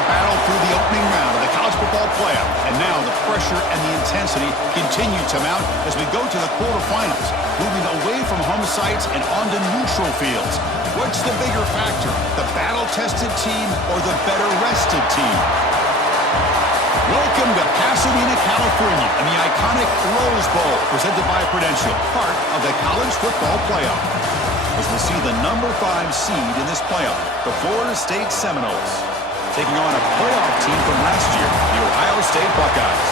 a battle through the opening round of the college football playoff. And now the pressure and the intensity continue to mount as we go to the quarterfinals, moving away from home sites and onto neutral fields. What's the bigger factor, the battle-tested team or the better-rested team? Welcome to Pasadena, California, and the iconic Rose Bowl, presented by Prudential, part of the college football playoff. As we'll see the number 5 seed in this playoff, the Florida State Seminoles, taking on a playoff team from last year, the Ohio State Buckeyes.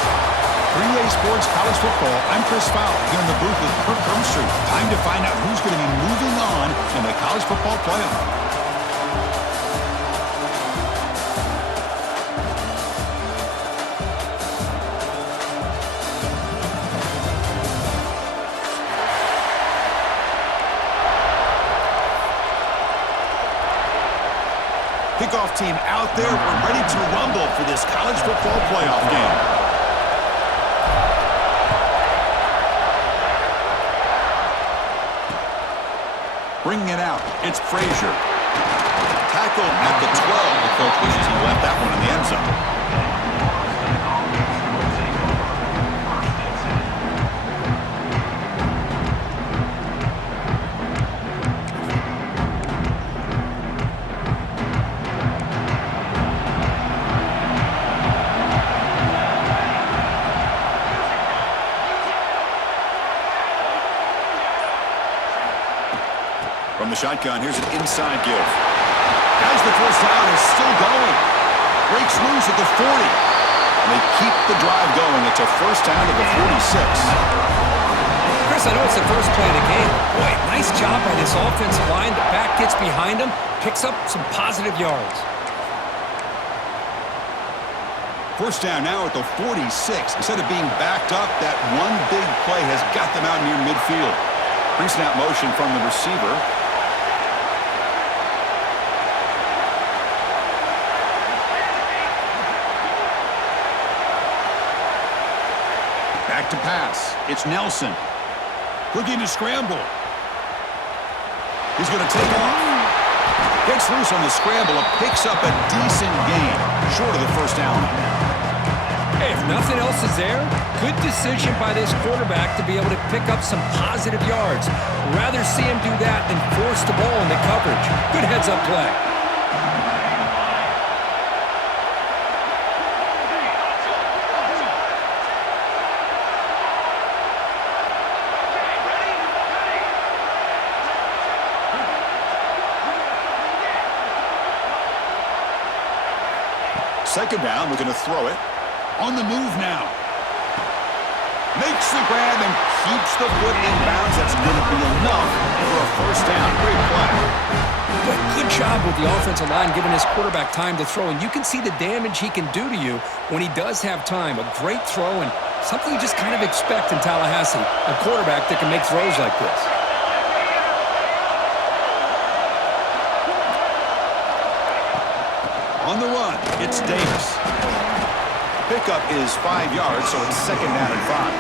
3A Sports College Football, I'm Chris Fowler, here in the booth with Kirk Herbstreit. Time to find out who's going to be moving on in the college football playoff. Kickoff team out there. We're ready to rumble for this college football playoff game. Bringing it out, it's Frazier. Tackle at the 12. The coach wishes he left that one in the end zone. From the shotgun, here's an inside give. Has the first down, is still going. Breaks loose at the 40. And they keep the drive going. It's a first down to the 46. Chris, I know it's the first play of the game. Boy, nice job by this offensive line. The back gets behind him, picks up some positive yards. First down now at the 46. Instead of being backed up, that one big play has got them out near midfield. Pre-snap motion from the receiver. Back to pass. It's Nelson. Looking to scramble. He's going to take off. Gets loose on the scramble and picks up a decent gain. Short of the first down. Hey, if nothing else is there, good decision by this quarterback to be able to pick up some positive yards. Rather see him do that than force the ball into coverage. Good heads-up play. Second down, we're going to throw it. On the move now. Makes the grab and keeps the foot in bounds. That's going to be enough for a first down. Great play. But good job with the offensive line giving his quarterback time to throw. And you can see the damage he can do to you when he does have time. A great throw and something you just kind of expect in Tallahassee. A quarterback that can make throws like this. On the run, it's Davis. Pickup is 5 yards, so it's second down and 5.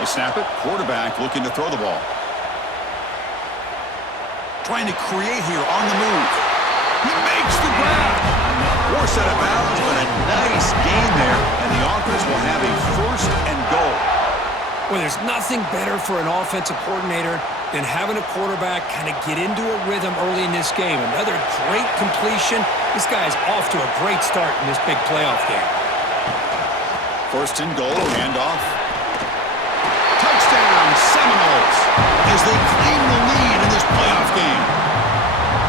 They snap it. Quarterback looking to throw the ball. Trying to create here on the move. He makes the grab. Forced out of bounds, but a nice gain there. And the offense will have a first and goal. Well, there's nothing better for an offensive coordinator than having a quarterback kind of get into a rhythm early in this game. Another great completion. This guy's off to a great start in this big playoff game. First and goal, handoff. Touchdown, Seminoles, as they claim the lead in this playoff game.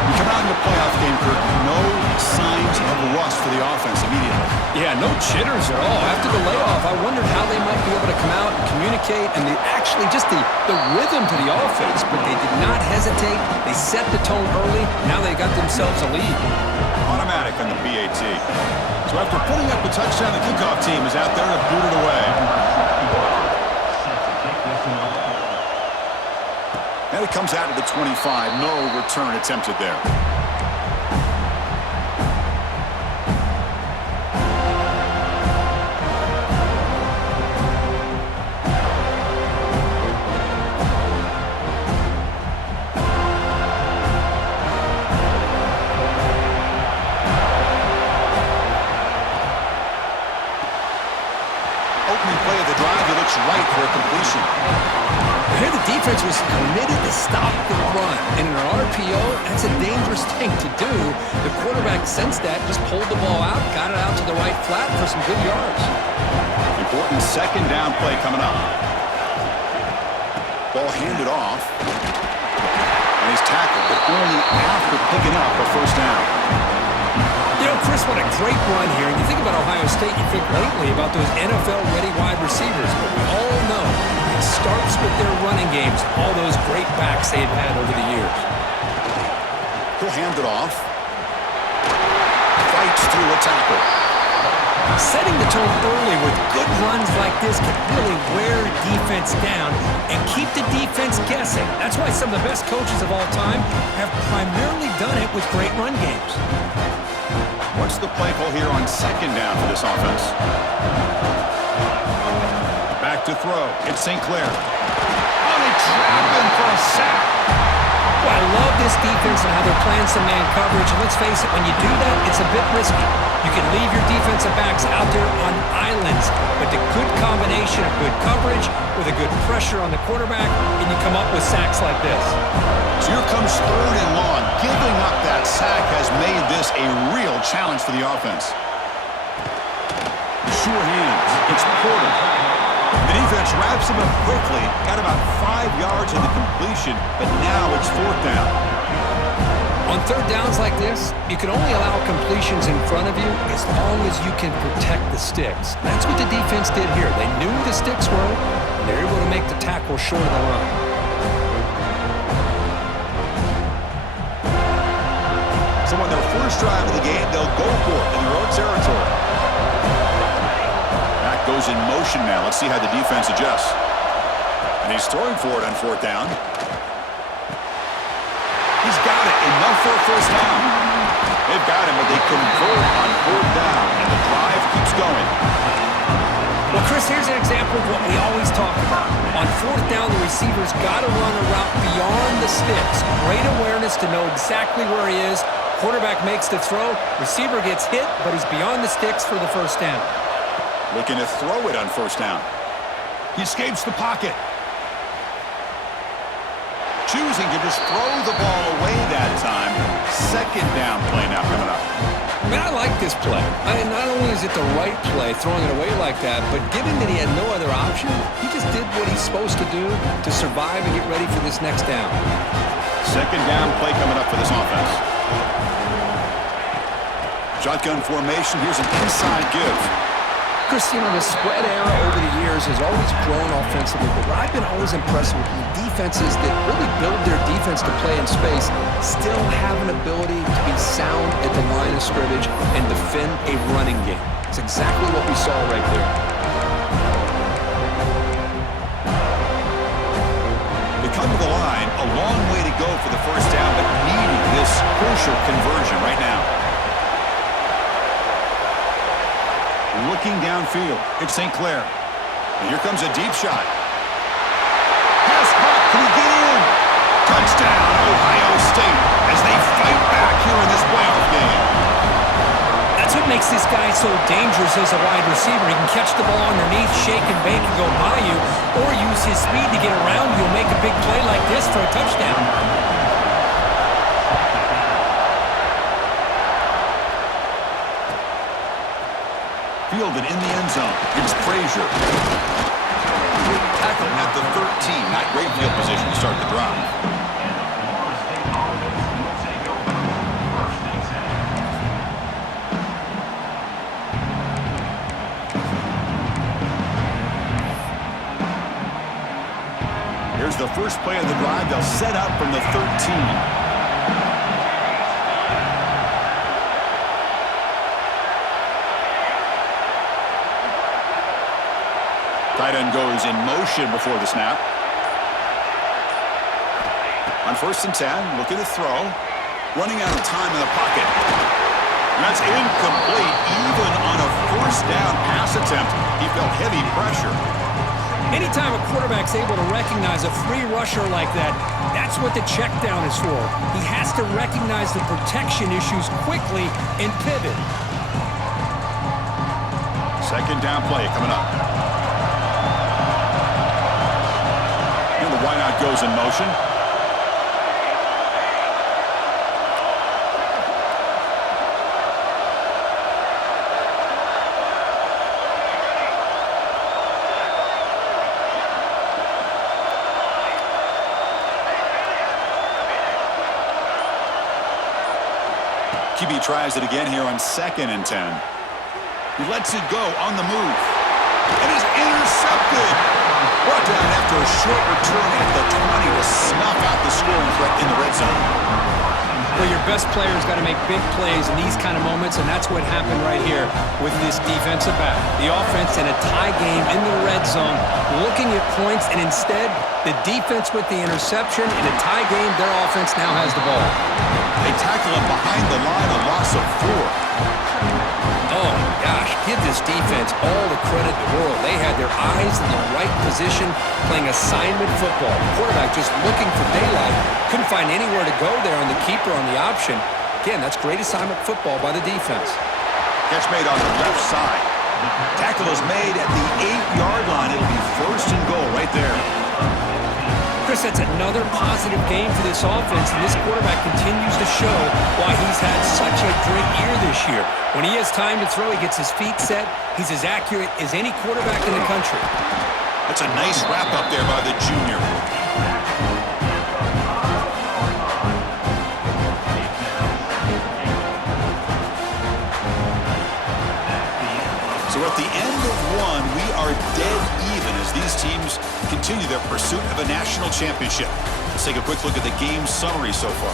We come out in the playoff game, Kirk, no signs of rust for the offense immediately. Yeah, no jitters at all. After the layoff, I wondered how they might be able to come out and communicate and actually just the rhythm to the offense, but they did not hesitate. They set the tone early. Now they got themselves a lead. Automatic on the PAT. So after putting up a touchdown, the kickoff team is out there to boot it away. And it comes out to the 25. No return attempted there. Opening play of the drive, he looks right for a completion. Here the defense was committed to stop the run. And in an RPO, that's a dangerous thing to do. The quarterback sensed that, just pulled the ball out, got it out to the right flat for some good yards. Important second down play coming up. Ball handed off. And he's tackled, but only after picking up a first down. You know, Chris, what a great run here. And you think about Ohio State, you think lately about those NFL-ready wide receivers. But we all know it starts with their running games, all those great backs they've had over the years. He'll hand it off. Fights through a tackle. Setting the tone early with good runs like this can really wear defense down and keep the defense guessing. That's why some of the best coaches of all time have primarily done it with great run games. What's the play call here on second down for this offense? Back to throw. It's St. Clair. Oh, they trap him for a sack. Well, I love this defense and how they're playing some man coverage. And let's face it, when you do that, it's a bit risky. You can leave your defensive backs out there on islands, but the good combination of good coverage with a good pressure on the quarterback, and you come up with sacks like this. So here comes third and long. Giving up that sack has made this a real challenge for the offense. Sure hands. It's Porter. The defense wraps him up quickly. Got about 5 yards in the completion, but now it's fourth down. On third downs like this, you can only allow completions in front of you as long as you can protect the sticks. That's what the defense did here. They knew the sticks were, and they're able to make the tackle short of the line. So on their first drive of the game, they'll go for it in their own territory. Back goes in motion now. Let's see how the defense adjusts. And he's throwing for it on fourth down. He's got it. Enough for a first down. They've got him, but they convert on fourth down, and the drive keeps going. Well, Chris, here's an example of what we always talk about. On fourth down, the receiver's got to run a route beyond the sticks. Great awareness to know exactly where he is. Quarterback makes the throw. Receiver gets hit, but he's beyond the sticks for the first down. Looking to throw it on first down. He escapes the pocket. Choosing to just throw the ball away that time. Second down play now coming up. I mean, I like this play. Not only is it the right play, throwing it away like that, but given that he had no other option, he just did what he's supposed to do to survive and get ready for this next down. Second down play coming up for this offense. Shotgun formation. Here's an inside give. Chris, you know, the spread era over the years has always grown offensively, but what I've been always impressed with the defenses that really build their defense to play in space still have an ability to be sound at the line of scrimmage and defend a running game. It's exactly what we saw right there. They come to the line, a long way to go for the first down, but needing this crucial conversion right now. Looking downfield, it's St. Clair. And here comes a deep shot. Pass caught, can he get in? Touchdown, Ohio State, as they fight back here in this playoff game. That's what makes this guy so dangerous as a wide receiver. He can catch the ball underneath, shake and bake and go by you, or use his speed to get around you and make a big play like this for a touchdown. Fielded in the end zone. It's Frazier. Tackled at the 13. Not great field position to start the drive. Here's the first play of the drive. They'll set up from the 13. Tight end goes in motion before the snap. first and 10, looking to throw. Running out of time in the pocket. And that's incomplete, even on a first down pass attempt. He felt heavy pressure. Anytime a quarterback's able to recognize a free rusher like that, that's what the check down is for. He has to recognize the protection issues quickly and pivot. Second down play coming up. And the wideout goes in motion. QB tries it again here on 2nd and 10. He lets it go on the move. It is intercepted. Brought down after a short return at the 20 to snuff out the scoring threat in the red zone. Well, your best player's got to make big plays in these kind of moments, and that's what happened right here with this defensive back. The offense in a tie game in the red zone, looking at points, and instead, the defense with the interception. In a tie game, their offense now has the ball. They tackle him behind the line, a loss of 4. Oh, my gosh, give this defense all the credit in the world. They had their eyes in the right position, playing assignment football. The quarterback just looking for daylight. Couldn't find anywhere to go there on the keeper on the option. Again, that's great assignment football by the defense. Catch made on the left side. Tackle is made at the 8-yard line. It'll be first and goal right there. Chris, that's another positive game for this offense, and this quarterback continues to show why he's had such a great year this year. When he has time to throw, he gets his feet set. He's as accurate as any quarterback in the country. That's a nice wrap up there by the junior. So at the end of one, we are dead even as these teams continue their pursuit of a national championship. Let's take a quick look at the game summary so far.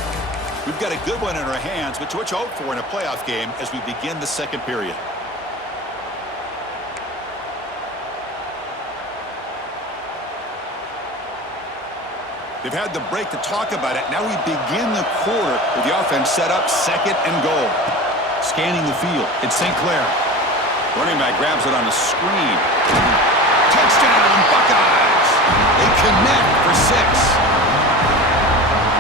We've got a good one in our hands, but to what you hope for in a playoff game as we begin the second period. They've had the break to talk about it. Now we begin the quarter with the offense set up 2nd and goal. Scanning the field, it's St. Clair. Running back grabs it on the screen. Touchdown, Buckeyes! They connect for 6.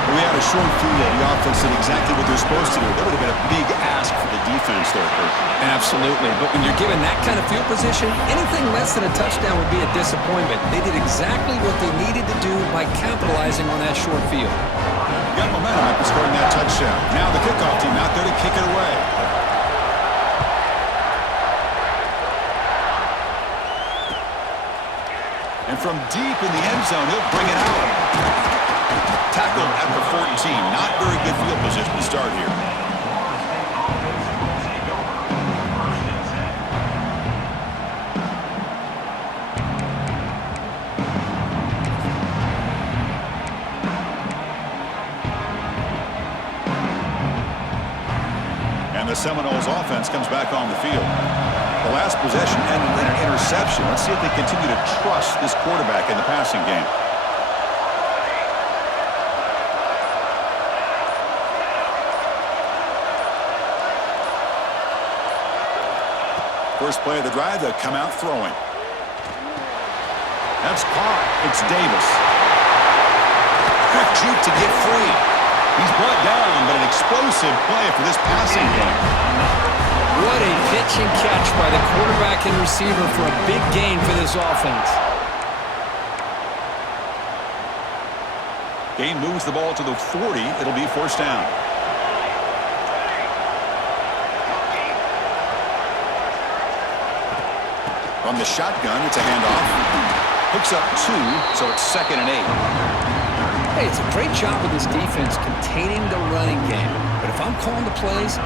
We had a short field. The offense did exactly what they're supposed to do. That would have been a big ask for the defense there, Kurt. Absolutely. But when you're given that kind of field position, anything less than a touchdown would be a disappointment. They did exactly what they needed to do by capitalizing on that short field. Got momentum after scoring that touchdown. Now the kickoff team out there to kick it away. And from deep in the end zone, he'll bring it out. Tackled at the 14. Not very good field position to start here. And the Seminoles offense comes back on the field. The last possession ended in an interception. Let's see if they continue to trust this quarterback in the passing game. First play of the drive, they'll come out throwing. That's caught. It's Davis. Quick juke to get free. He's brought down, but an explosive play for this passing game. What a pitch and catch by the quarterback and receiver for a big gain for this offense. Gain moves the ball to the 40. It'll be first down. From the shotgun, it's a handoff. Hooks up 2, so it's 2nd and 8. Hey, it's a great job with this defense containing the running game. But if I'm calling the plays,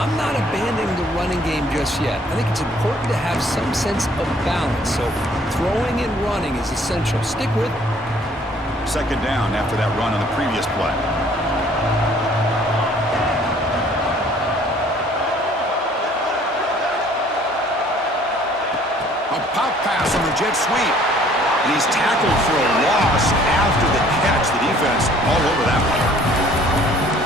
I'm not abandoning the running game just yet. I think it's important to have some sense of balance. So throwing and running is essential. Stick with it. 2nd down after that run on the previous play. A pop pass on the jet sweep. And he's tackled for a loss after the catch. The defense all over that one.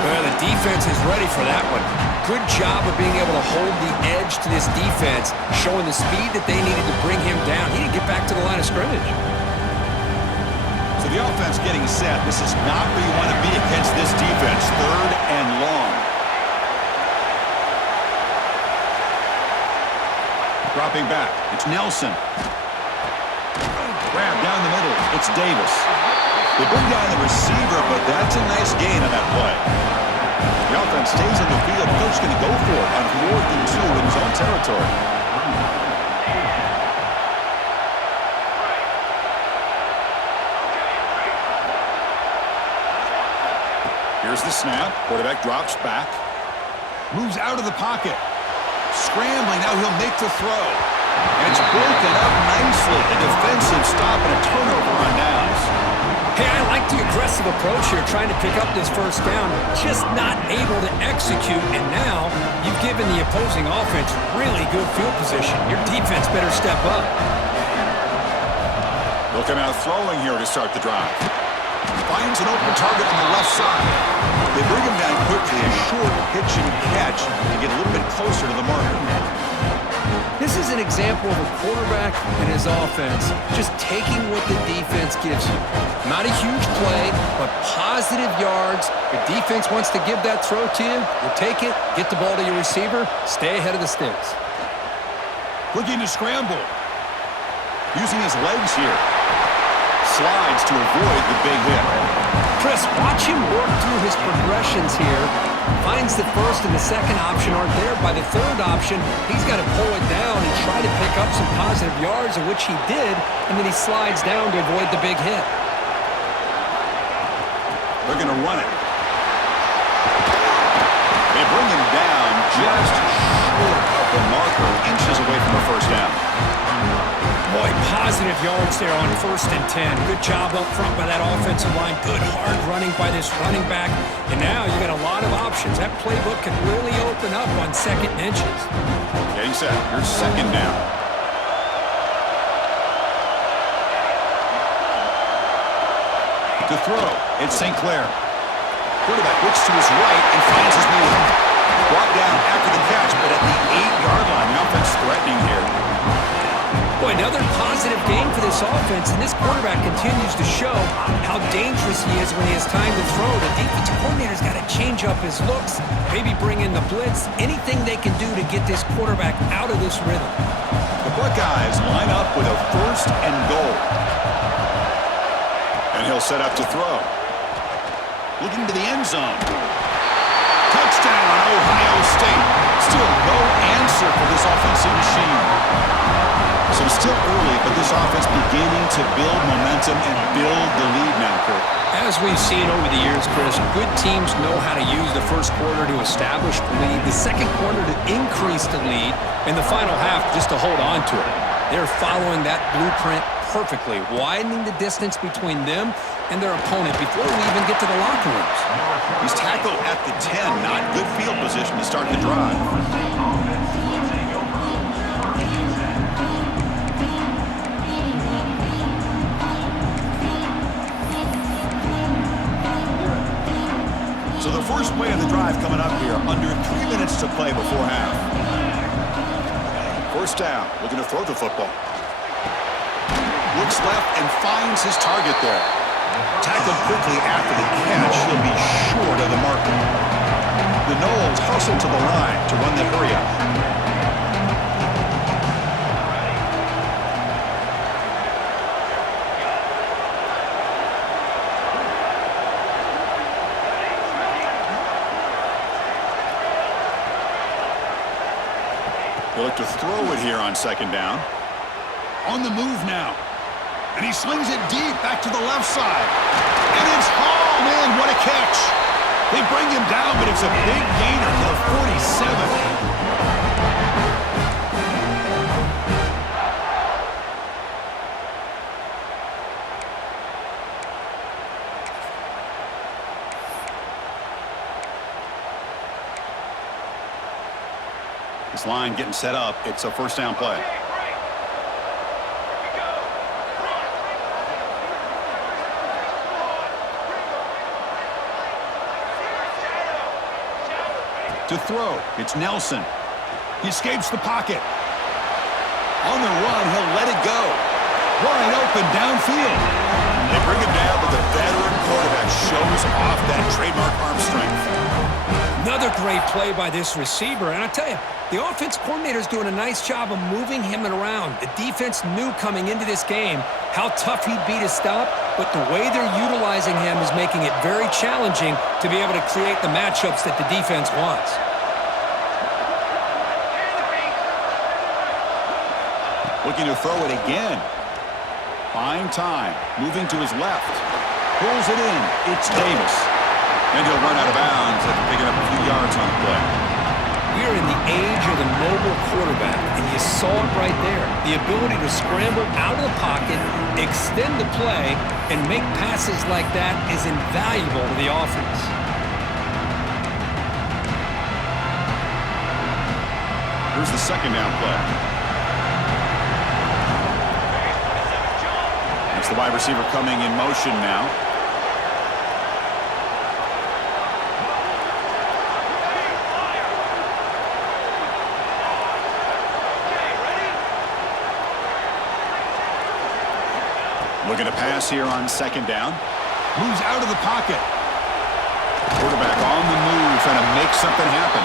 Well, the defense is ready for that one. Good job of being able to hold the edge to this defense, showing the speed that they needed to bring him down. He didn't get back to the line of scrimmage. So the offense getting set. This is not where you want to be against this defense. 3rd and long. Dropping back. It's Nelson. Grab down the middle. It's Davis. They bring down the receiver, but that's a nice gain on that play. The offense stays on the field. The coach is going to go for it on 4th and 2 in his own territory. Here's the snap. Quarterback drops back. Moves out of the pocket. Scrambling. Now he'll make the throw. And it's broken up nicely. A defensive stop and a turnover on downs. Hey, I like the aggressive approach here, trying to pick up this first down, just not able to execute, and now you've given the opposing offense really good field position. Your defense better step up. They'll come out throwing here to start the drive. Finds an open target on the left side. They bring him down quickly, a short pitch and catch to get a little bit closer to the marker. This is an example of a quarterback and his offense just taking what the defense gives you. Not a huge play, but positive yards. The defense wants to give that throw to you. You take it, get the ball to your receiver, stay ahead of the sticks. Looking to scramble. Using his legs here. Slides to avoid the big hit. Chris, watch him work through his progressions here. Finds the first and the second option aren't there. By the third option, he's got to pull it down and try to pick up some positive yards, of which he did, and then he slides down to avoid the big hit. They're going to run it. They bring him down just short of the marker, inches away from the first down. Boy, positive yards there on 1st and 10. Good job up front by that offensive line. Good hard running by this running back. And now you got a lot of options. That playbook can really open up on 2nd and inches. Getting set. Here's 2nd down. To throw, it's St. Clair. Quarterback looks to his right and finds his man. Brought down after the catch, but at the 8-yard line, the offense threatening here. Boy, another positive game for this offense, and this quarterback continues to show how dangerous he is when he has time to throw. The defensive coordinator's got to change up his looks, maybe bring in the blitz, anything they can do to get this quarterback out of this rhythm. The Buckeyes line up with a 1st and goal. And he'll set up to throw. Looking to the end zone. Touchdown, Ohio State. Still no answer for this offensive machine. So still early, but this offense beginning to build momentum and build the lead now, Kurt. As we've seen over the years, Chris, good teams know how to use the first quarter to establish the lead, the second quarter to increase the lead, and the final half just to hold on to it. They're following that blueprint perfectly, widening the distance between them and their opponent before we even get to the locker rooms. He's tackled at the 10, not good field position to start the drive. So the first play of the drive coming up here, under 3 minutes to play before half. 1st down, looking to throw the football. Looks left and finds his target there. Tackled quickly after the catch, he'll be short of the marker. The Noles hustle to the line to run the hurry-up. He'll look to throw it here on 2nd down. On the move now. And he slings it deep back to the left side. And it's hauled in. What a catch. They bring him down, but it's a big gainer to the 47. This line getting set up. It's a 1st down play. To throw, it's Nelson. He escapes the pocket. On the run, he'll let it go. Wide open downfield. They bring him down, but the veteran quarterback shows off that trademark arm strength. Another great play by this receiver. And I tell you, the offense coordinator is doing a nice job of moving him around. The defense knew coming into this game how tough he'd be to stop, but the way they're utilizing him is making it very challenging to be able to create the matchups that the defense wants. Looking to throw it again. Fine time. Moving to his left. Pulls it in. It's Davis. And he'll run out of bounds after picking up a few yards on the play. We are in the age of the mobile quarterback, and you saw it right there. The ability to scramble out of the pocket, extend the play, and make passes like that is invaluable to the offense. Here's the second down play. It's the wide receiver coming in motion now. Looking to pass here on second down. Moves out of the pocket. Quarterback on the move, trying to make something happen.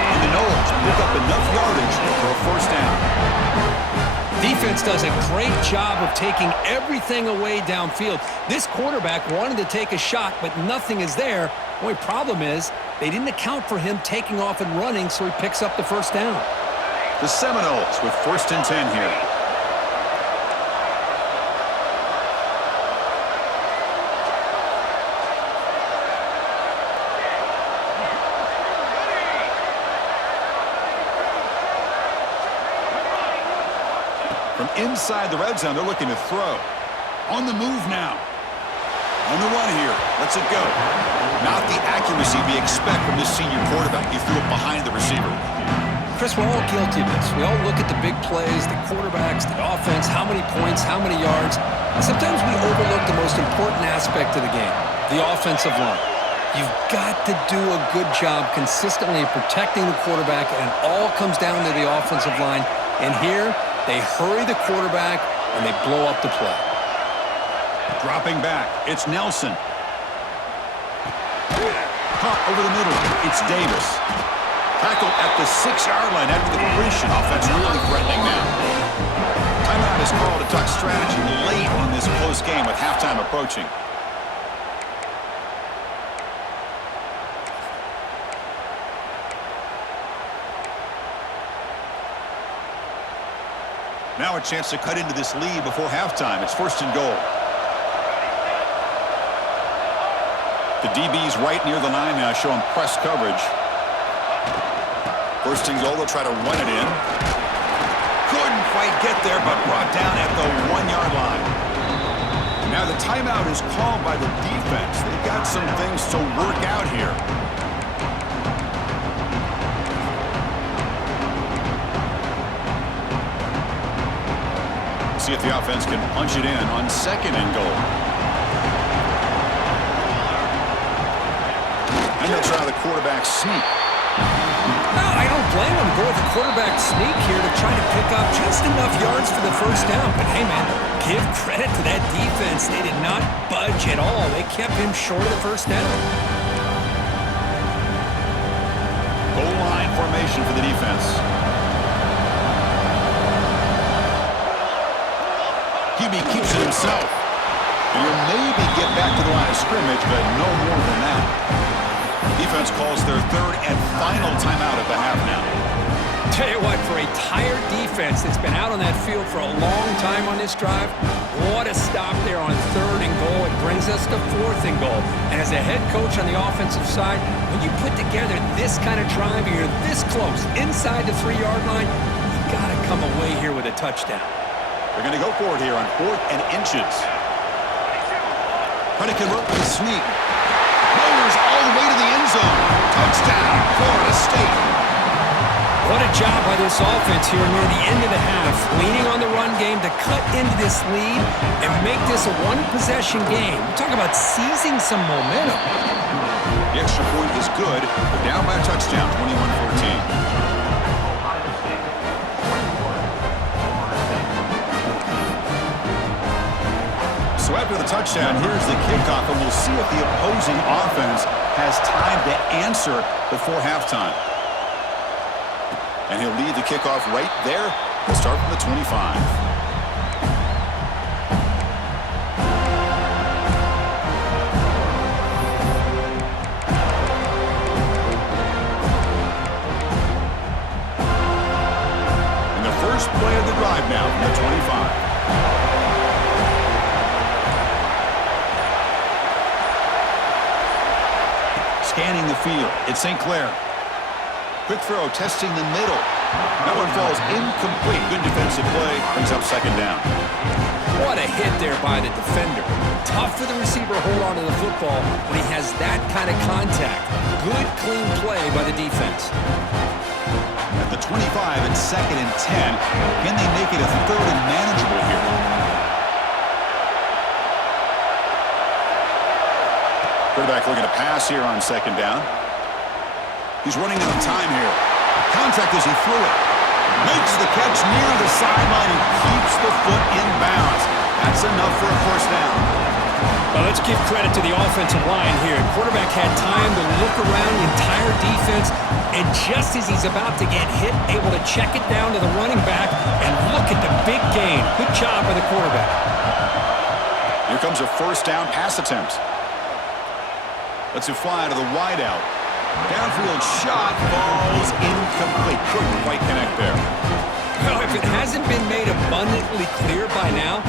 And the Noles pick up enough yardage for a first down. Defense does a great job of taking everything away downfield. This quarterback wanted to take a shot, but nothing is there. The only problem is they didn't account for him taking off and running, so he picks up the first down. The Seminoles with 1st and 10 here. From inside the red zone, they're looking to throw. On the move now. On the run here. Lets it go. Not the accuracy we expect from this senior quarterback. He threw it behind the receiver. Chris, we're all guilty of this. We all look at the big plays, the quarterbacks, the offense, how many points, how many yards. And sometimes we overlook the most important aspect of the game, the offensive line. You've got to do a good job consistently protecting the quarterback, and it all comes down to the offensive line. And here, they hurry the quarterback, and they blow up the play. Dropping back, it's Nelson. Caught over the middle, it's Davis. Tackled at the 6-yard line after the completion. Offense really threatening now. Timeout is called to talk strategy late in this close game with halftime approaching. Now a chance to cut into this lead before halftime. It's 1st and goal. The DB's right near the line now, showing press coverage. 1st and goal, they'll try to run it in. Couldn't quite get there, but brought down at the 1-yard line. Now the timeout is called by the defense. They've got some things to work out here. See if the offense can punch it in on 2nd and goal. And they'll try the quarterback sneak. No, I don't blame them. Go with the quarterback sneak here to try to pick up just enough yards for the first down. But hey, man, give credit to that defense. They did not budge at all. They kept him short of the first down. Goal line formation for the defense. QB keeps it himself. And he'll maybe get back to the line of scrimmage, but no more than that. Defense calls their 3rd and final timeout at the half now. Tell you what, for a tired defense that's been out on that field for a long time on this drive, what a stop there on 3rd and goal. It brings us to 4th and goal. And as a head coach on the offensive side, when you put together this kind of drive and you're this close inside the 3-yard line, you got to come away here with a touchdown. They're going to go for it here on 4th and inches. Trying to convert with a sneak. Lowers all the way to the end zone. Touchdown, Florida State. What a job by this offense here near the end of the half, leaning on the run game to cut into this lead and make this a one-possession game. We're talking about seizing some momentum. The extra point is good. They're down by a touchdown, 21-14. So after the touchdown, here's the kickoff, and we'll see if the opposing offense has time to answer before halftime. And he'll lead the kickoff right there. We'll start from the 25. Play of the drive now from the 25. Scanning the field. It's St. Clair. Quick throw, testing the middle. That one falls incomplete. Good defensive play. Brings up second down. What a hit there by the defender. Tough for the receiver to hold on to the football when he has that kind of contact. Good, clean play by the defense. At the 25 and 2nd and 10. Can they make it a 3rd and manageable here? Quarterback looking to pass here on 2nd down. He's running out of time here. Contact as he threw it. Makes the catch near the sideline and keeps the foot in bounds. That's enough for a 1st down. Well, let's give credit to the offensive line here. Quarterback had time to look around the entire defense, and just as he's about to get hit, able to check it down to the running back, and look at the big gain. Good job by the quarterback. Here comes a 1st down pass attempt. Lets it fly to the wideout. Downfield shot falls incomplete. Couldn't quite connect there. Well, if it hasn't been made abundantly clear by now,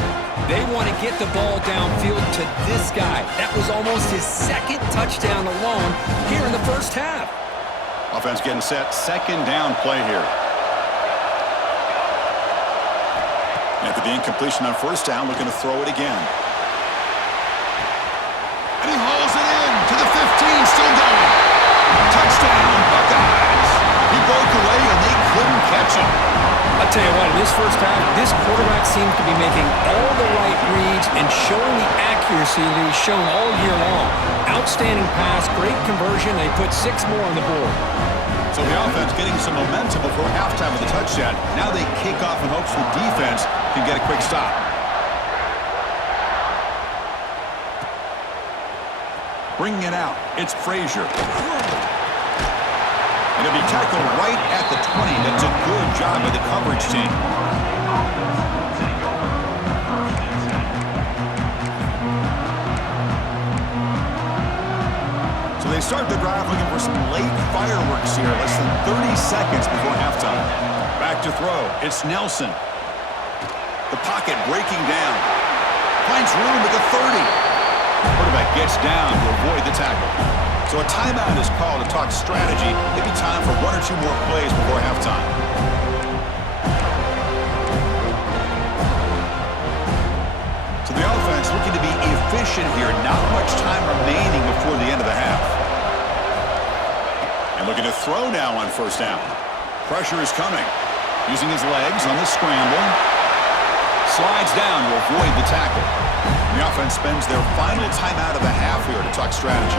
they want to get the ball downfield to this guy. That was almost his 2nd touchdown alone here in the 1st half. Offense getting set. 2nd down play here. After the incompletion on 1st down, looking to throw it again. And he hauls it in to the 15, still going. Touchdown, Buckeyes. He broke away and they couldn't catch him. I'll tell you what, in this 1st half, this quarterback seems to be making all the right reads and showing the accuracy that he's shown all year long. Outstanding pass, great conversion. They put 6 more on the board. So the offense getting some momentum before halftime with a touchdown. Now they kick off in hopes the defense can get a quick stop. Bringing it out, it's Frazier. And he'll be tackled right at the 20. That's a good job by the coverage team. So they start the drive looking for some late fireworks here. Less than 30 seconds before halftime. Back to throw. It's Nelson. The pocket breaking down. Finds room at the 30. Quarterback gets down to avoid the tackle. So a timeout is called to talk strategy. Maybe time for 1 or 2 more plays before halftime. So the offense looking to be efficient here. Not much time remaining before the end of the half. And looking to throw now on 1st down. Pressure is coming. Using his legs on the scramble. Slides down to avoid the tackle. And the offense spends their final timeout of the half here to talk strategy.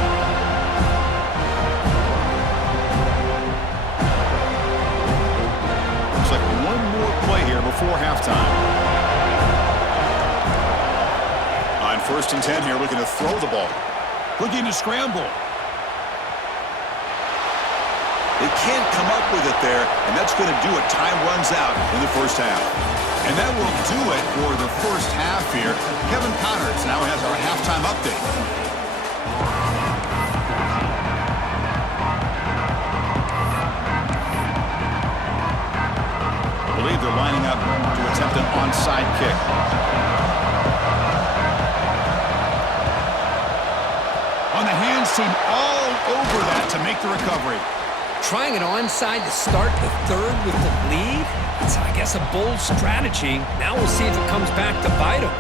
Looks like 1 more play here before halftime. On 1st and 10 here, looking to throw the ball. Looking to scramble. They can't come up with it there, and that's going to do it. Time runs out in the 1st half. And that will do it for the 1st half here. Kevin Connors now has our halftime update. I believe they're lining up to attempt an onside kick. On the hands team all over that to make the recovery. Trying an onside to start the 3rd with the lead? It's, I guess, a bold strategy. Now we'll see if it comes back to bite them.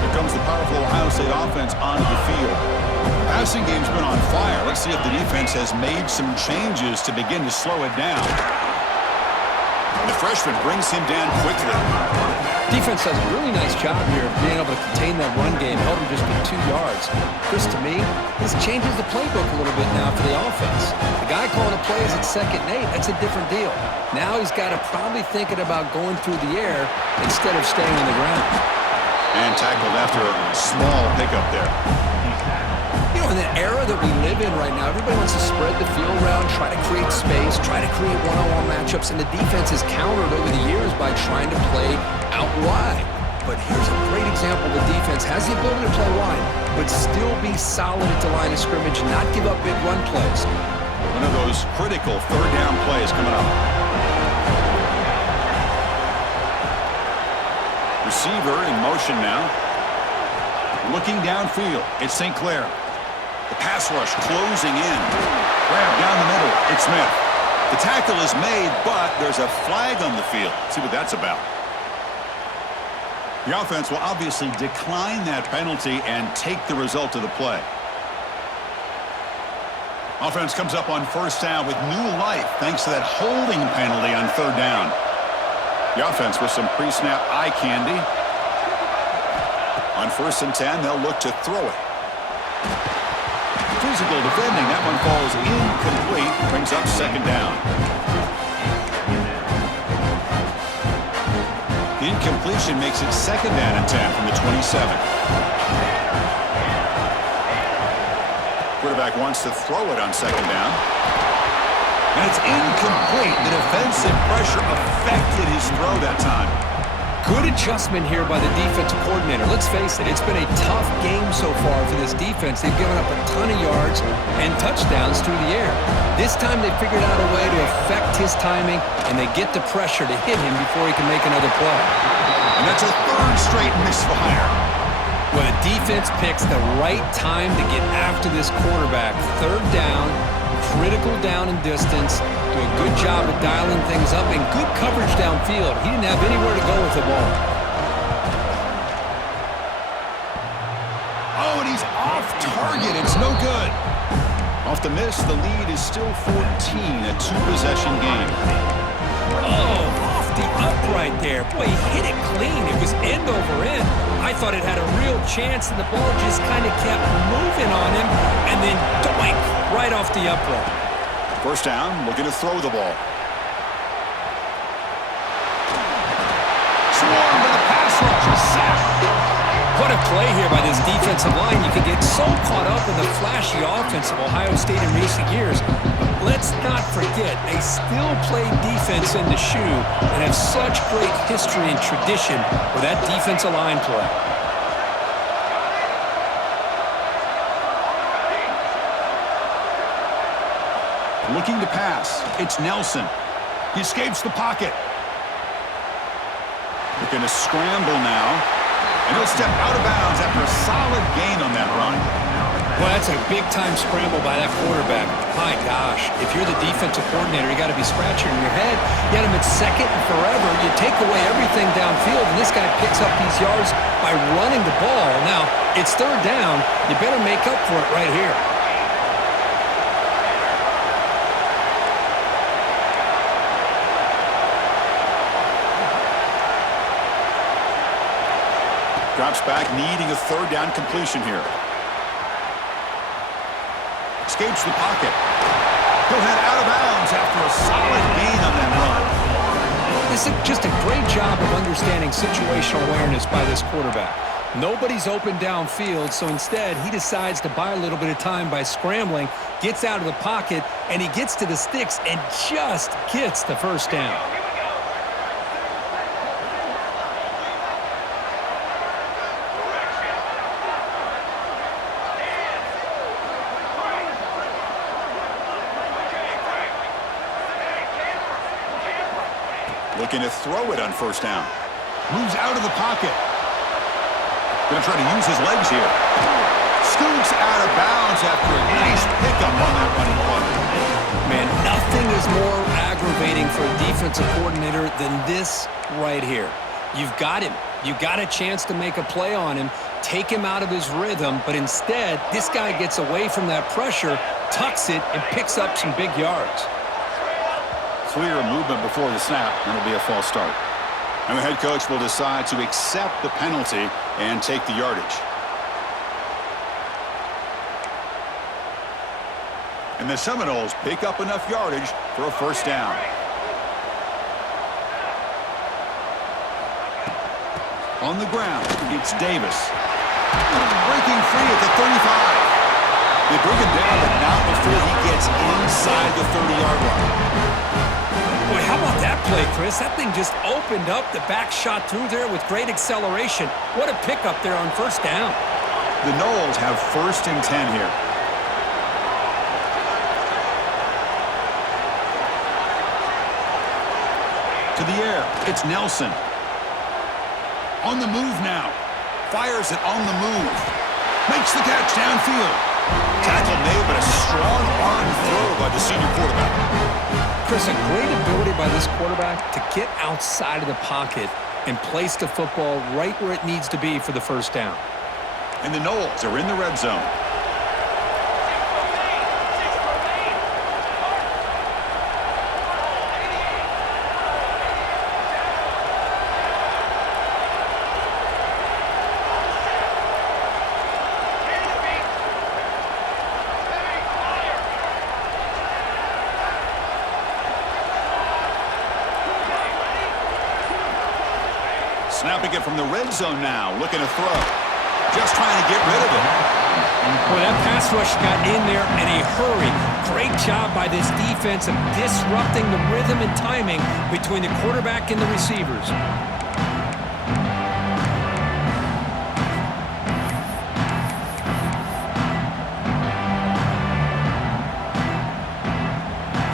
Here comes the powerful Ohio State offense onto the field. The passing game's been on fire. Let's see if the defense has made some changes to begin to slow it down. And the freshman brings him down quickly. Defense does a really nice job here of being able to contain that run game, held him just to 2 yards. Chris, to me, this changes the playbook a little bit now for the offense. The guy calling the plays at 2nd and 8, that's a different deal. Now he's got to probably thinking about going through the air instead of staying on the ground. And tackled after a small pickup there. You know, in the era that we live in right now, everybody wants to spread the field around, try to create space, try to create one-on-one matchups, and the defense has countered over the years by trying to play out wide. But here's a great example. The defense has the ability to play wide, but still be solid at the line of scrimmage, not give up big run plays. One of those critical 3rd down plays coming up. Receiver in motion now. Looking downfield, it's St. Clair. The pass rush closing in. Grab down the middle, it's Smith. The tackle is made, but there's a flag on the field. See what that's about. The offense will obviously decline that penalty and take the result of the play. Offense comes up on 1st down with new life thanks to that holding penalty on 3rd down. The offense with some pre-snap eye candy. On 1st and 10, they'll look to throw it. Physical defending. That one falls incomplete. Brings up 2nd down. Incompletion makes it 2nd down and 10 from the 27. Quarterback wants to throw it on 2nd down. And it's incomplete. The defensive pressure affected his throw that time. Good adjustment here by the defensive coordinator. Let's face it, it's been a tough game so far for this defense. They've given up a ton of yards and touchdowns through the air. This time they figured out a way to affect his timing, and they get the pressure to hit him before he can make another play. And that's a 3rd straight misfire. Well, the defense picks the right time to get after this quarterback. 3rd down, critical down and distance. Do a good job of dialing things up and good coverage downfield. He didn't have anywhere to go with the ball. Oh, and he's off target. It's no good. Off the miss, the lead is still 14, a 2-possession game. Oh, off the upright there. Boy, he hit it clean. It was end over end. I thought it had a real chance, and the ball just kind of kept moving on him, and then doink, right off the upright. 1st down, looking to throw the ball. Swarmed by the pass rush, a sack. What a play here by this defensive line. You can get so caught up in the flashy offense of Ohio State in recent years. But let's not forget, they still play defense in the shoe and have such great history and tradition with that defensive line play. Looking to pass. It's Nelson. He escapes the pocket. Looking to scramble now. And he'll step out of bounds after a solid gain on that run. Well, that's a big-time scramble by that quarterback. My gosh, if you're the defensive coordinator, you got to be scratching your head. You had him at 2nd and forever. You take away everything downfield, and this guy picks up these yards by running the ball. Now, it's 3rd down. You better make up for it right here. Drops back, needing a 3rd down completion here. Escapes the pocket. He'll head out of bounds after a solid gain on that run. This is just a great job of understanding situational awareness by this quarterback. Nobody's open downfield, so instead he decides to buy a little bit of time by scrambling, gets out of the pocket, and he gets to the sticks and just gets the 1st down. Looking to throw it on 1st down. Moves out of the pocket. Going to try to use his legs here. Scoots out of bounds after a nice pickup on that running play. Man, nothing is more aggravating for a defensive coordinator than this right here. You've got him. You got a chance to make a play on him, take him out of his rhythm, but instead, this guy gets away from that pressure, tucks it, and picks up some big yards. Clear movement before the snap, and it'll be a false start. And the head coach will decide to accept the penalty and take the yardage. And the Seminoles pick up enough yardage for a first down. On the ground, it's Davis. Breaking free at the 35. They bring him down, but not before he gets inside the 30-yard line. Boy, how about that play, Chris? That thing just opened up. The back shot through there with great acceleration. What a pickup there on first down. The Noles have 1st and 10 here. To the air, it's Nelson. On the move now. Fires it on the move. Makes the catch downfield. Tackle made, but a strong arm throw by the senior quarterback. Chris, a great ability by this quarterback to get outside of the pocket and place the football right where it needs to be for the first down. And the Noles are in the red zone. Snapping it from the red zone now, looking to throw. Just trying to get rid of it. Boy, that pass rush got in there in a hurry. Great job by this defense of disrupting the rhythm and timing between the quarterback and the receivers.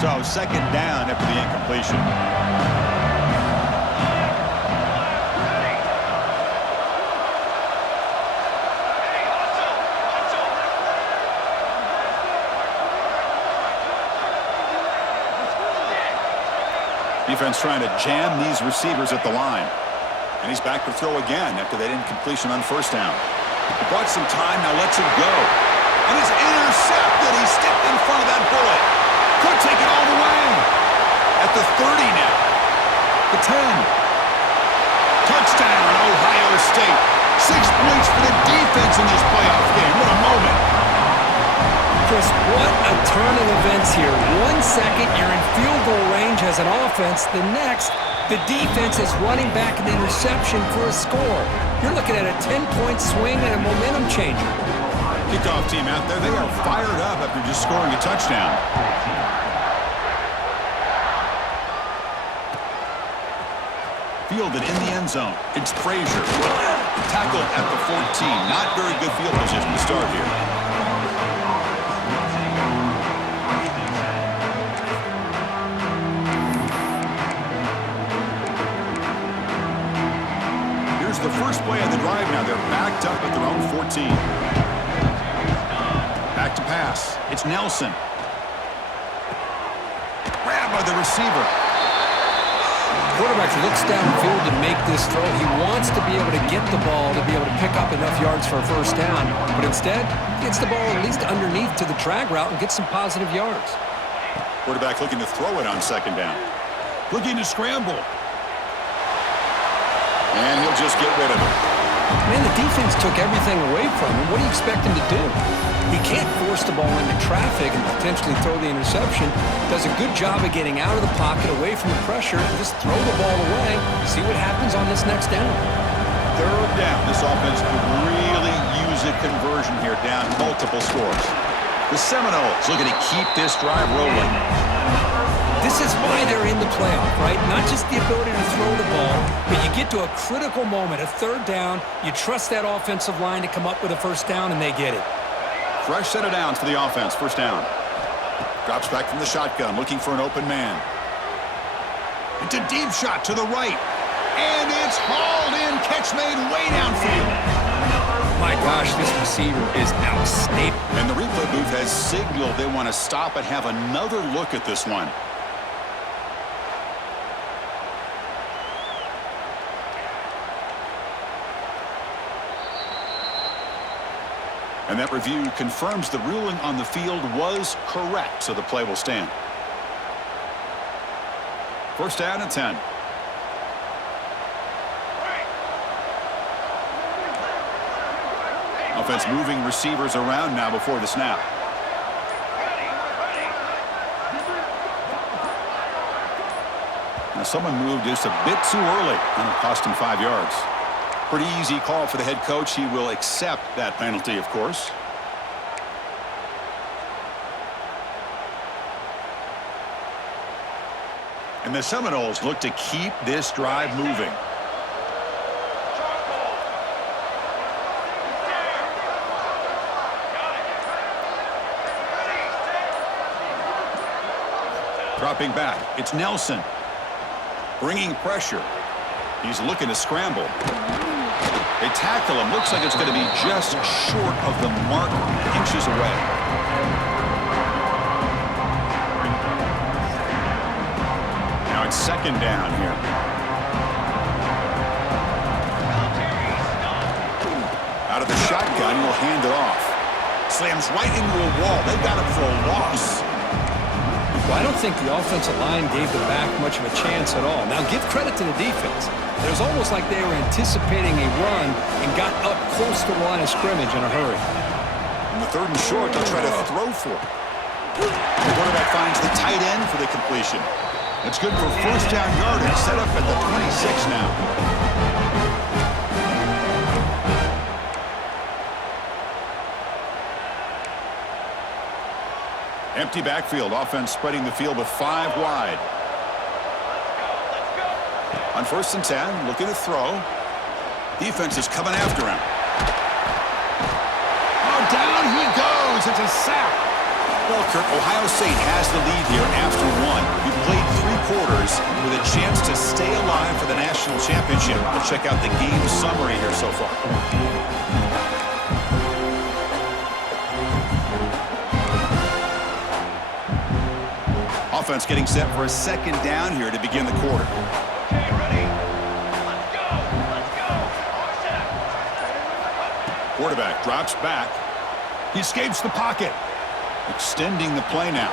So, second down after the incompletion. Defense trying to jam these receivers at the line. And he's back to throw again after that incompletion on first down. He bought some time, now lets it go. And it's intercepted. He stepped in front of that bullet. Could take it all the way. At the 30 now. The 10. Touchdown, Ohio State. 6 points for the defense in this playoff game. What a moment. Chris, what a turn of events here. 1 second, you're in field goal range as an offense. The next, the defense is running back an interception for a score. You're looking at a 10-point swing and a momentum changer. Kickoff team out there, they are fired up after just scoring a touchdown. Fielded in the end zone. It's Frazier. Tackled at the 14. Not very good field position to start here. The first play of the drive now. They're backed up at their own 14. Back to pass. It's Nelson. Grabbed by the receiver. Quarterback looks downfield to make this throw. He wants to be able to get the ball to be able to pick up enough yards for a first down. But instead, he gets the ball at least underneath to the drag route and gets some positive yards. Quarterback looking to throw it on second down. Looking to scramble. And he'll just get rid of it. Man, the defense took everything away from him. What do you expect him to do? He can't force the ball into traffic and potentially throw the interception. Does a good job of getting out of the pocket, away from the pressure, and just throw the ball away. See what happens on this next down. Third down. This offense could really use a conversion here, down multiple scores. The Seminoles looking to keep this drive rolling. This is why they're in the playoff, right? Not just the ability to throw the ball, but you get to a critical moment, a third down, you trust that offensive line to come up with a first down, and they get it. Fresh set of downs for the offense, first down. Drops back from the shotgun, looking for an open man. It's a deep shot to the right. And it's hauled in, catch made way downfield. My gosh, this receiver is outstanding. And the replay booth has signaled they want to stop and have another look at this one. And that review confirms the ruling on the field was correct, so the play will stand. First down and 10. Offense moving receivers around now before the snap. Now someone moved just a bit too early, and it cost him 5 yards. Pretty easy call for the head coach. He will accept that penalty, of course. And the Seminoles look to keep this drive moving. Dropping back, it's Nelson. Bringing pressure. He's looking to scramble. They tackle him. Looks like it's going to be just short of the mark, inches away. Now it's second down here. Out of the shotgun, will hand it off. Slams right into a wall. They got him for a loss. Well, I don't think the offensive line gave the back much of a chance at all. Now, give credit to the defense. It was almost like they were anticipating a run and got up close to the line of scrimmage in a hurry. In the third and short, they'll try to throw for it. The quarterback finds the tight end for the completion. It's good for first down yardage, set up at the 26 now. Empty backfield, offense spreading the field with 5 wide. On 1st and 10, looking to throw. Defense is coming after him. Oh, down he goes. It's a sack. Well, Kirk, Ohio State has the lead here after 1. We played 3 quarters with a chance to stay alive for the national championship. We'll check out the game summary here so far. Offense getting set for a second down here to begin the quarter. Okay, ready? Let's go. Let's go. Quarterback drops back. He escapes the pocket. Extending the play now.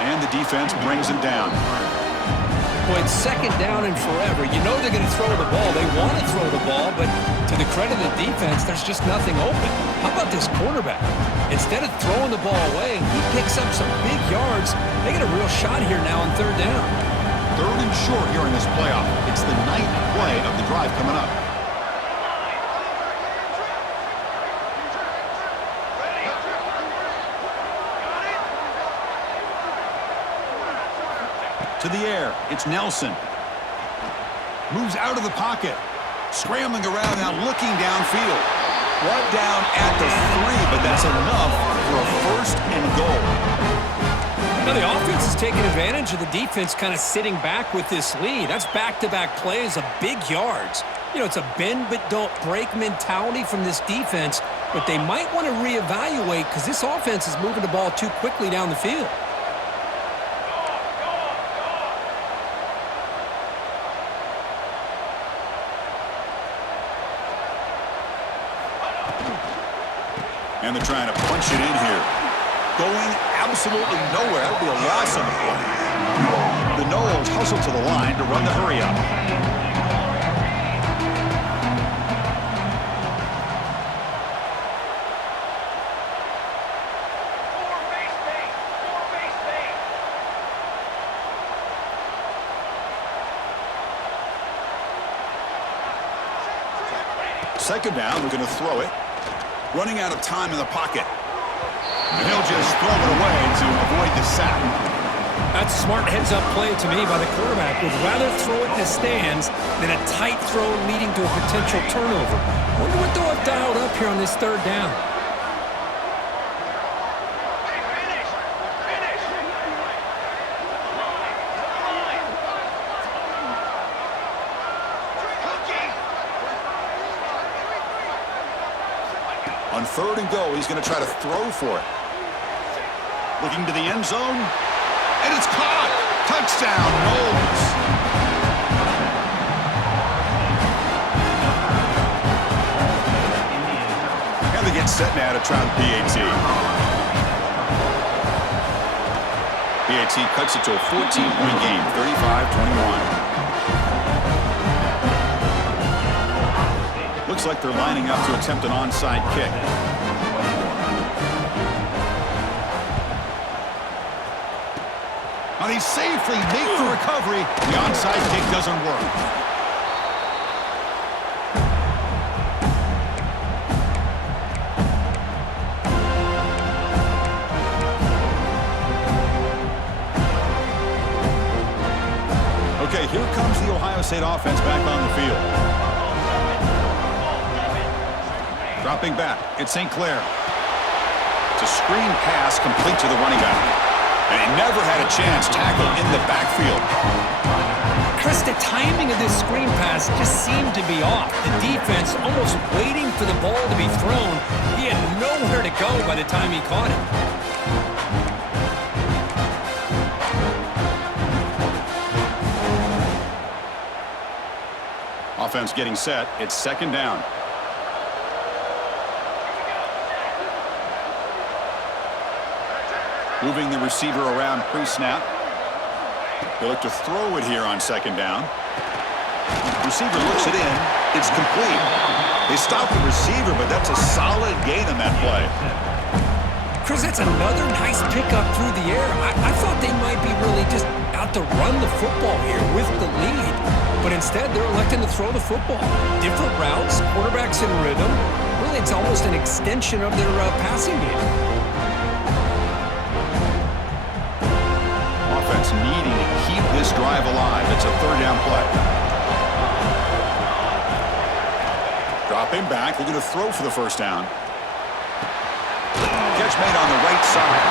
And the defense brings him down. Boy, it's second down and forever. You know they're going to throw the ball. They want to throw the ball, but to the credit of the defense, there's just nothing open. How about this quarterback? Instead of throwing the ball away, he picks up some big yards. They get a real shot here now on 3rd down. 3rd and short here in this playoff. It's the 9th play of the drive coming up. To the air, it's Nelson. Moves out of the pocket. Scrambling around now, looking downfield. Brought down at the 3, but that's enough for a 1st and goal. Now the offense is taking advantage of the defense kind of sitting back with this lead. That's back-to-back plays of big yards. You know, it's a bend but don't break mentality from this defense, but they might want to reevaluate because this offense is moving the ball too quickly down the field. And they're trying to punch it in here. Going absolutely nowhere. That'll be a loss on the play. The Noles hustle to the line to run the hurry up. Second down, we're going to throw it. Running out of time in the pocket. And he'll just throw it away to avoid the sack. That's a smart heads-up play to me by the quarterback. Would rather throw it in the stands than a tight throw leading to a potential turnover. Wonder what they'll have dialed up here on this 3rd down. On 3rd and go, he's going to try to throw for it. Looking to the end zone. And it's caught. Touchdown, Noles. And they get set now to try the PAT. PAT cuts it to a 14-point game, 35-21. Looks Looks like they're lining up to attempt an onside kick. And he safely makes the recovery. The onside kick doesn't work. Okay, here comes the Ohio State offense back on the field. Dropping back, it's St. Clair. It's a screen pass complete to the running back. And he never had a chance tackled in the backfield. Chris, the timing of this screen pass just seemed to be off. The defense almost waiting for the ball to be thrown. He had nowhere to go by the time he caught it. Offense getting set. It's second down. Moving the receiver around pre-snap. They look to throw it here on second down. Receiver looks it in. It's complete. They stop the receiver, but that's a solid gain on that play. Chris, that's another nice pickup through the air. I thought they might be really just out to run the football here with the lead. But instead, they're electing to throw the football. Different routes, quarterbacks in rhythm. Really, it's almost an extension of their passing game. Offense needing to keep this drive alive. It's a third down play. Dropping back, looking to throw for the first down. Catch made on the right side.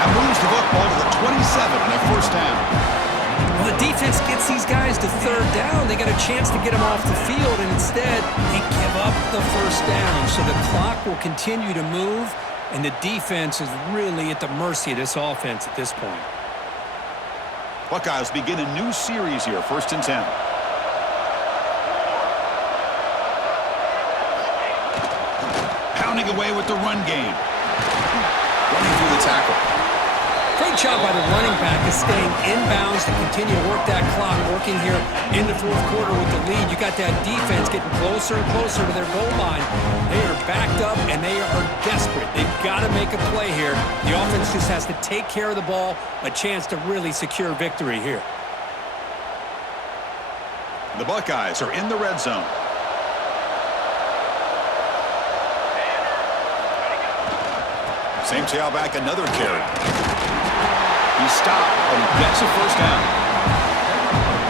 That moves the football to the 27 on their first down. Well, the defense gets these guys to third down. They got a chance to get them off the field, and instead, they give up the first down. So the clock will continue to move, and the defense is really at the mercy of this offense at this point. Buckeyes begin a new series here, 1st and 10. Pounding away with the run game. Running through the tackle. Great job by the running back of staying inbounds to continue to work that clock, working here in the fourth quarter with the lead. You got that defense getting closer and closer to their goal line. They are backed up, and they are desperate. They've got to make a play here. The offense just has to take care of the ball, a chance to really secure victory here. The Buckeyes are in the red zone. Same tailback, another carry. He stopped, and he gets a first down.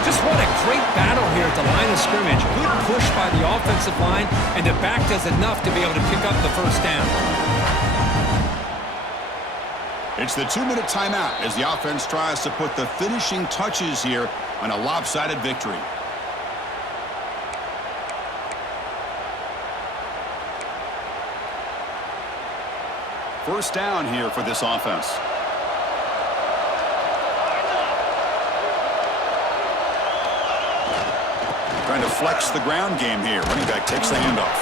Just what a great battle here at the line of scrimmage. Good push by the offensive line, and the back does enough to be able to pick up the first down. It's the 2-minute timeout as the offense tries to put the finishing touches here on a lopsided victory. First down here for this offense. Trying to flex the ground game here. Running back takes the handoff.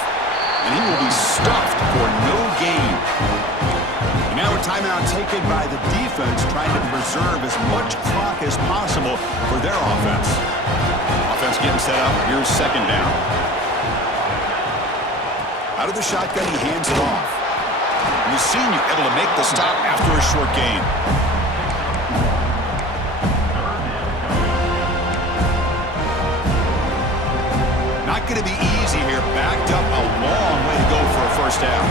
And he will be stuffed for no gain. And now a timeout taken by the defense, trying to preserve as much clock as possible for their offense. Offense getting set up. Here's second down. Out of the shotgun, he hands it off. And the senior able to make the stop after a short gain. Not going to be easy here. Backed up a long way to go for a first down.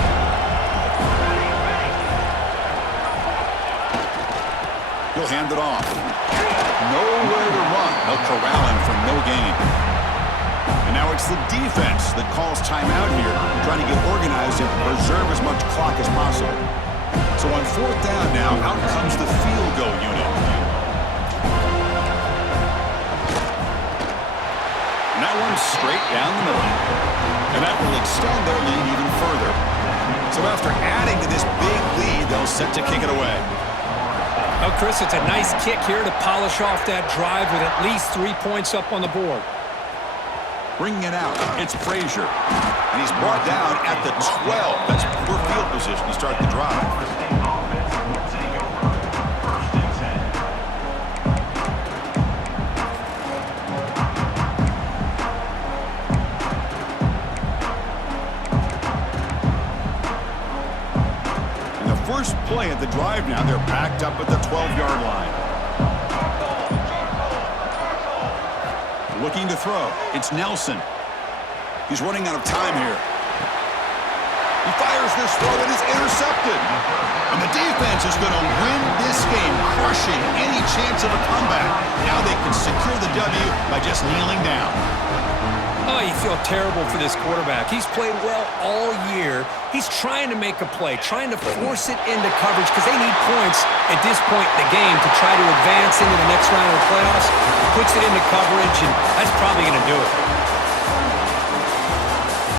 He'll hand it off. Nowhere to run. They'll corral him for no gain. And now it's the defense that calls timeout here, trying to get organized and preserve as much clock as possible. So on fourth down now, out comes the field goal unit. And that one's straight down the middle. And that will extend their lead even further. So after adding to this big lead, they'll set to kick it away. Oh, Chris, it's a nice kick here to polish off that drive with at least 3 points up on the board. Bringing it out, it's Frazier. And he's brought down at the 12. That's poor field position to start the drive. play at the drive now. They're backed up at the 12-yard line. Looking to throw. It's Nelson. He's running out of time here. He fires this throw and is intercepted. And the defense is going to win this game, crushing any chance of a comeback. Now they can secure the W by just kneeling down. Oh, you feel terrible for this quarterback. He's played well all year. He's trying to make a play, trying to force it into coverage because they need points at this point in the game to try to advance into the next round of the playoffs. Puts it into coverage, and that's probably going to do it.